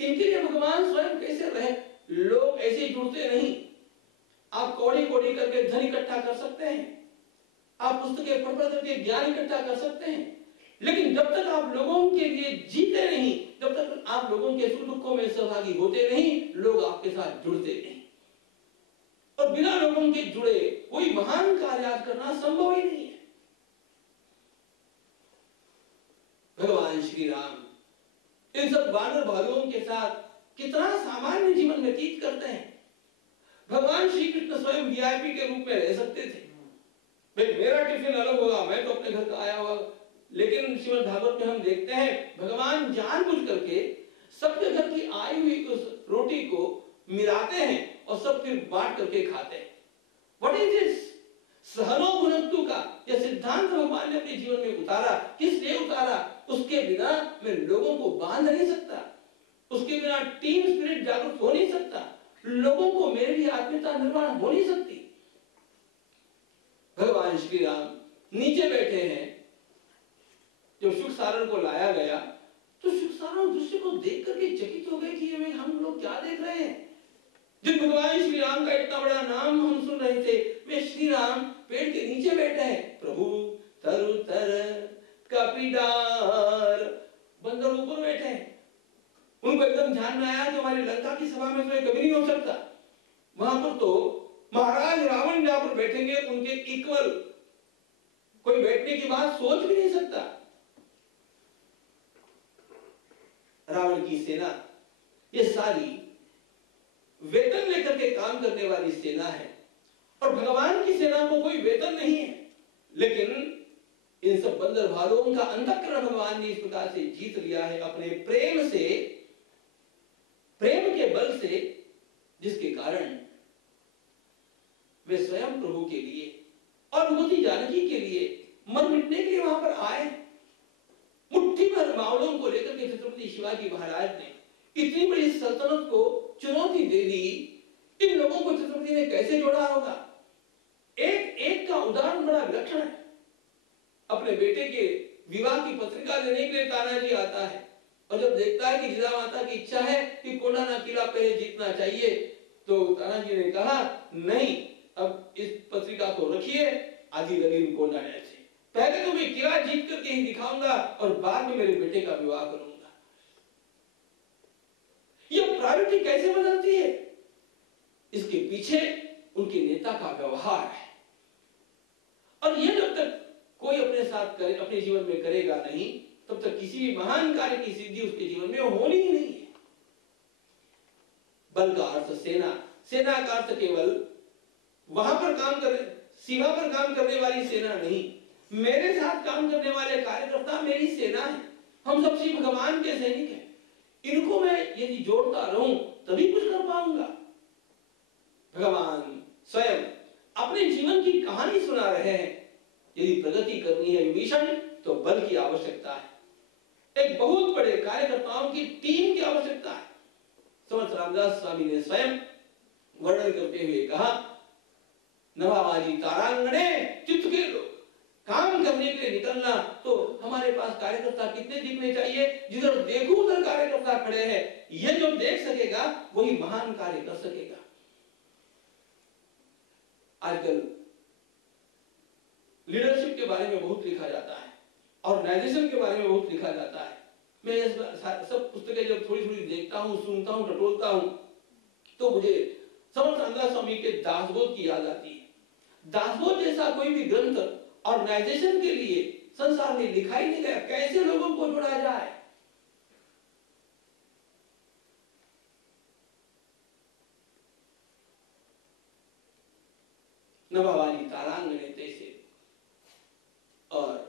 इनके लिए भगवान स्वयं कैसे रहे? लोग ऐसे जुड़ते नहीं। आप कौड़ी कौड़ी करके धन इकट्ठा कर सकते हैं, आप पुस्तकें पढ़ पढ़ करके ज्ञान इकट्ठा कर सकते हैं, लेकिन जब तक आप लोगों के लिए जीते नहीं, जब तक आप लोगों के सुख दुखों में सहभागी होते नहीं, लोग आपके साथ जुड़ते नहीं। और बिना लोगों के जुड़े कोई महान कार्य करना संभव ही नहीं है। भगवान श्री राम इन सब वानर भालुओं के साथ कितना सामान्य जीवन व्यतीत करते हैं। भगवान श्री कृष्ण स्वयं वीआईपी के रूप में रह सकते थे। भाई मेरा टिफिन अलग होगा, मैं तो अपने घर का आया हुआ, लेकिन श्रीमद् भागवत में हम देखते हैं भगवान जानबूझ करके सबके घर की आई हुई उस रोटी को मिलाते हैं और सब फिर बांट करके खाते हैं। What is this? सहनो भुनक्तु का यह सिद्धांत भगवान ने अपने जीवन में उतारा। किस लिए उतारा? उसके बिना मैं लोगों को बांध नहीं सकता, उसके बिना टीम स्पिरिट जागरूक हो नहीं सकता, लोगों को मेरे लिए आत्मीयता निर्माण हो नहीं सकती। भगवान श्री राम नीचे बैठे हैं, जब शुक सारण को लाया गया तो शुक सारण दृश्य को देख करके चकित हो गए कि ये हम लोग क्या देख रहे हैं। जब भगवान श्री राम का इतना बड़ा नाम हम सुन रहे थे, वे श्री राम पेड़ के नीचे बैठे हैं। प्रभु तरु तर कपिडार, बंदर ऊपर बैठे हैं। उनको एकदम ध्यान में आया कि हमारी लंका की सभा में तो ये कभी नहीं हो सकता, वहां पर तो महाराज रावण जहां पर बैठेंगे उनके इक्वल कोई बैठने की बात सोच भी नहीं सकता। रावण की सेना ये सारी वेतन लेकर के काम करने वाली सेना है, और भगवान की सेना को कोई वेतन नहीं है, लेकिन इन सब बंदर भालुओं का अंतःकरण भगवान ने इस प्रकार से जीत लिया है अपने प्रेम से, प्रेम के बल से, जिसके कारण वे स्वयं प्रभु के लिए और भगवती जानकी के लिए मर मिटने के लिए वहां पर आए। मुट्ठी भर मावलों को लेकर के छत्रपति शिवाजी महाराज ने इतनी बड़ी सल्तनत को चुनौती दे दी। इन लोगों को छत्रपति ने कैसे जोड़ा होगा? एक एक का उदाहरण बड़ा विलक्षण है। अपने बेटे के विवाह की पत्रिका देने के लिए तानाजी आता है, और जब देखता है कि जिजा माता की इच्छा है कि कोंडाना किला पहले जीतना चाहिए, तो तानाजी ने कहा नहीं, अब इस पत्रिका को रखिए, आधी लगी कोंडाने से, पहले तो मैं किला जीत करके ही दिखाऊंगा और बाद में मेरे बेटे का विवाह करूंगा। यह प्रायोरिटी कैसे बदलती है? इसके पीछे उनके नेता का व्यवहार है, और यह जब तक कोई अपने साथ करे, अपने जीवन में करेगा नहीं, तब तक किसी भी महान कार्य की सिद्धि उसके जीवन में होनी ही नहीं है। बल का अर्थ सेना, सेना का अर्थ केवल वहां पर काम कर, सीमा पर काम करने वाली सेना नहीं, मेरे साथ काम करने वाले कार्यकर्ता मेरी सेना है। हम सब श्री भगवान के सैनिक हैं। इनको मैं यदि जोड़ता रहूं तभी कुछ कर पाऊंगा। भगवान स्वयं अपने जीवन की कहानी सुना रहे हैं। यदि प्रगति करनी है विभीषण, तो बल की आवश्यकता है, एक बहुत बड़े कार्यकर्ताओं की टीम की आवश्यकता है। समर्थ रामदास स्वामी ने स्वयं वर्णन करते हुए कहा, नवाबाजी तारांगणे चित्त के लोग, काम करने के लिए निकलना तो हमारे पास कार्यकर्ता कितने दिखने चाहिए? जिधर देखो उधर कार्यकर्ता खड़े हैं। यह जो देख सकेगा वही महान कार्य कर सकेगा। आजकल लीडरशिप के बारे में बहुत लिखा जाता है, ऑर्गेनाइजेशन के बारे में बहुत लिखा जाता है। मैं सब पुस्तकें जब थोड़ी थोड़ी देखता हूं, सुनता हूं, टटोलता हूं, तो मुझे समर्थ रामदास स्वामी के दासबोध की याद आती है। दासबोध जैसा कोई भी ग्रंथ ऑर्गेनाइजेशन के लिए संसार में लिखा ही नहीं गया। कैसे लोगों को जोड़ा जाए? नवाबाजी तारांगणे तैसे, और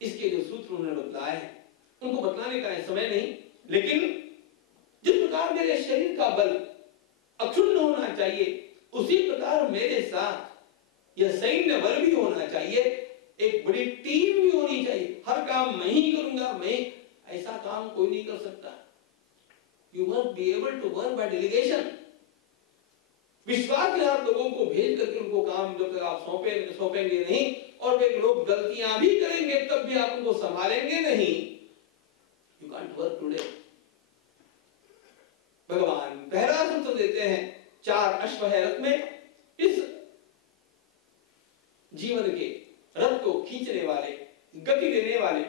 इसके जो सूत्र उन्होंने बतलाए हैं उनको बतलाने का समय नहीं, लेकिन जिस प्रकार मेरे शरीर का बल अक्षुण्ण होना चाहिए, उसी प्रकार मेरे साथ यह सैन्य बल भी होना चाहिए, एक बड़ी टीम भी होनी चाहिए। हर काम मैं ही करूंगा, मैं, ऐसा काम कोई नहीं कर सकता। You must be able to work by delegation. विश्वास के साथ लोगों को भेज करके उनको काम जब तक आप सौंपेंगे नहीं, और वे लोग गलतियां भी करेंगे तब भी आप उनको संभालेंगे नहीं, यू कांट वर्क टुडे। देते हैं। 4 अश्व है रथ में। इस जीवन के रथ को खींचने वाले, गति देने वाले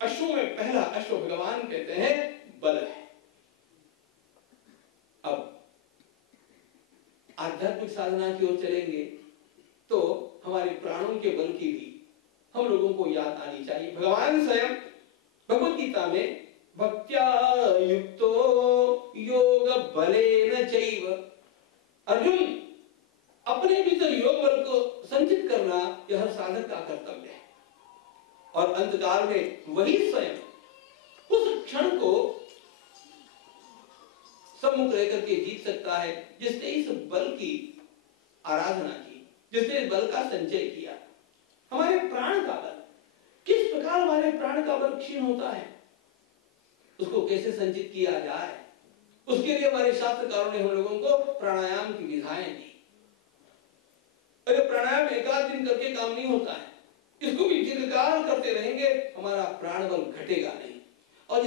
अश्वों में पहला अश्व भगवान कहते हैं बल है। अब आध्यात्मिक साधना की ओर चलेंगे तो हमारे प्राणों के बल की भी हम लोगों को याद आनी चाहिए। भगवान स्वयं भगवद गीता में भक्त्या युक्तो योग बलेन चैव, अर्जुन अपने भीतर योग बल को संचित करना यह हर साधक का कर्तव्य है। और अंतकाल में वही स्वयं उस क्षण को सम्मुख रह करके जीत सकता है जिसने इस बल की आराधना की, जिसने इस बल का संचय किया। हमारे प्राण का बल, किस प्रकार हमारे प्राण का बल क्षीण होता है, उसको कैसे संचित किया जाए, उसके लिए हमारे शास्त्रकारों ने हम लोगों को प्राणायाम की विधाएं दी। अरे प्राणायाम एकाध दिन करके काम नहीं होता है, इसको भी दीर्घकाल करते रहेंगे हमारा प्राण बल घटेगा नहीं। और